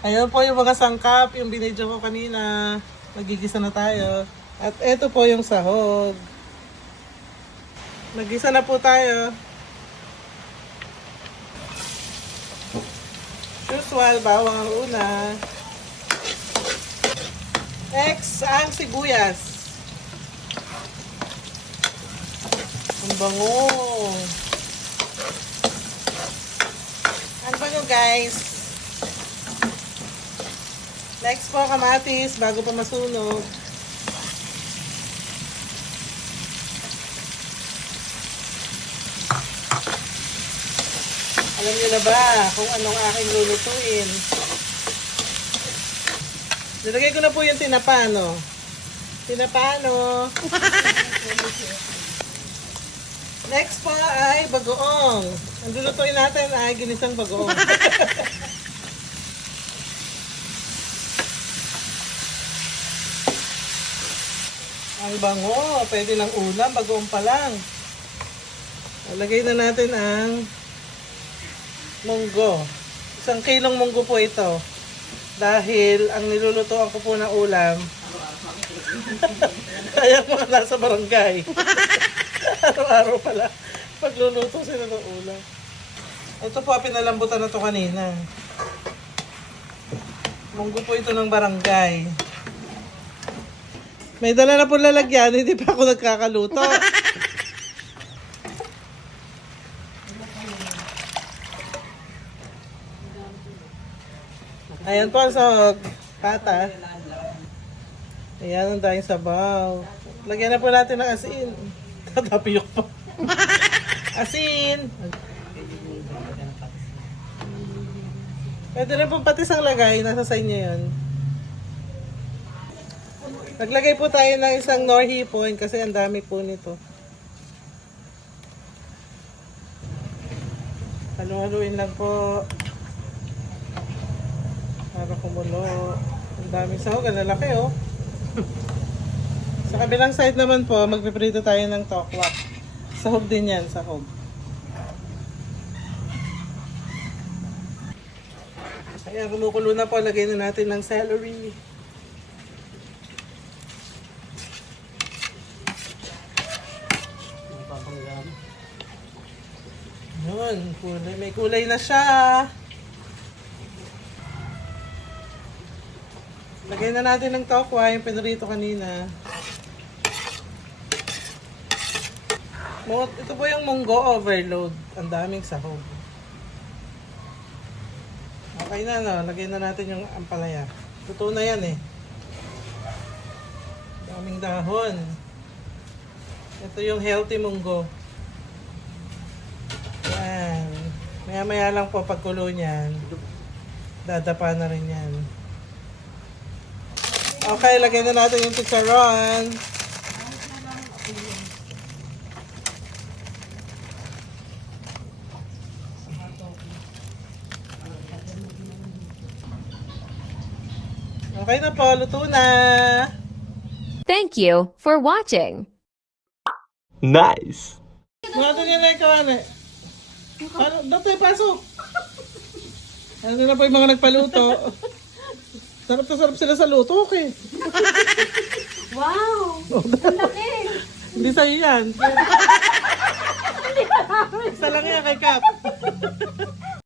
Ayun po yung mga sangkap, yung binidyo ko kanina. Magigisa na tayo. At eto po yung sahog. Magisa na po tayo. Usual, bawang ang una. Next, ang sibuyas. Ang bango. Ang bango, guys. Next po, kamatis, bago pa masunog. Alam niyo na ba kung anong aking lulutuin? Nilagay ko na po yung tinapano. Tinapano. Next po ay bagoong. Ang lulutuin natin ay ginisang bagoong. Ang bango. Pwede ng ulam. Bagoong pa lang. Lagay na natin ang munggo. 1 kilong munggo po ito. Dahil ang nilulutuan ko po na ulam, kaya mga nasa barangay. Araw-araw pala. Pagluluto sila ng ulam. Ito po, pinalambutan na to kanina. Munggo po ito ng barangay. May dala na po lalagyan, hindi pa ako nagkakaluto. Ayan po ang sahog. Pata. Ayan ang dahil sabaw. Lagyan na po natin ng asin. Tatapiyok pa. Asin. Pwede rin pong patis ang lagay. Nasa sa inyo yun. Naglagay po tayo ng isang nor hipon kasi ang dami po nito. Halu-haluin lang po. Para kumulo. Ang daming sahog. Ang lalaki oh. Sa kabilang side naman po, magpiprito tayo ng tokwak. Sahog din yan, sahog. Kaya kumukulo na po, lagay na natin ng celery. Yun, kulay. May kulay na siya. Lagay na natin ng tokwa, yung pinarito kanina. Ito po yung munggo overload. Ang daming sahog. Okay na, no? Lagay na natin yung ampalaya. Luto na yan eh. Daming dahon. Ito yung healthy munggo. Yan. Maya-maya lang po pagkulo niyan. Dadapa na rin yan. Okay, lagay na natin yung chicharon. Okay na po, luto na. Thank you for watching. Nice. Mga ito nila ikaw, ano? Ano? Dati, pasok. Ano na po yung mga nagpaluto? Sarap na sarap sila sa luto, okay. Wow! Ang laki! Hindi sa'yo yan. Isa lang yan kay Kap.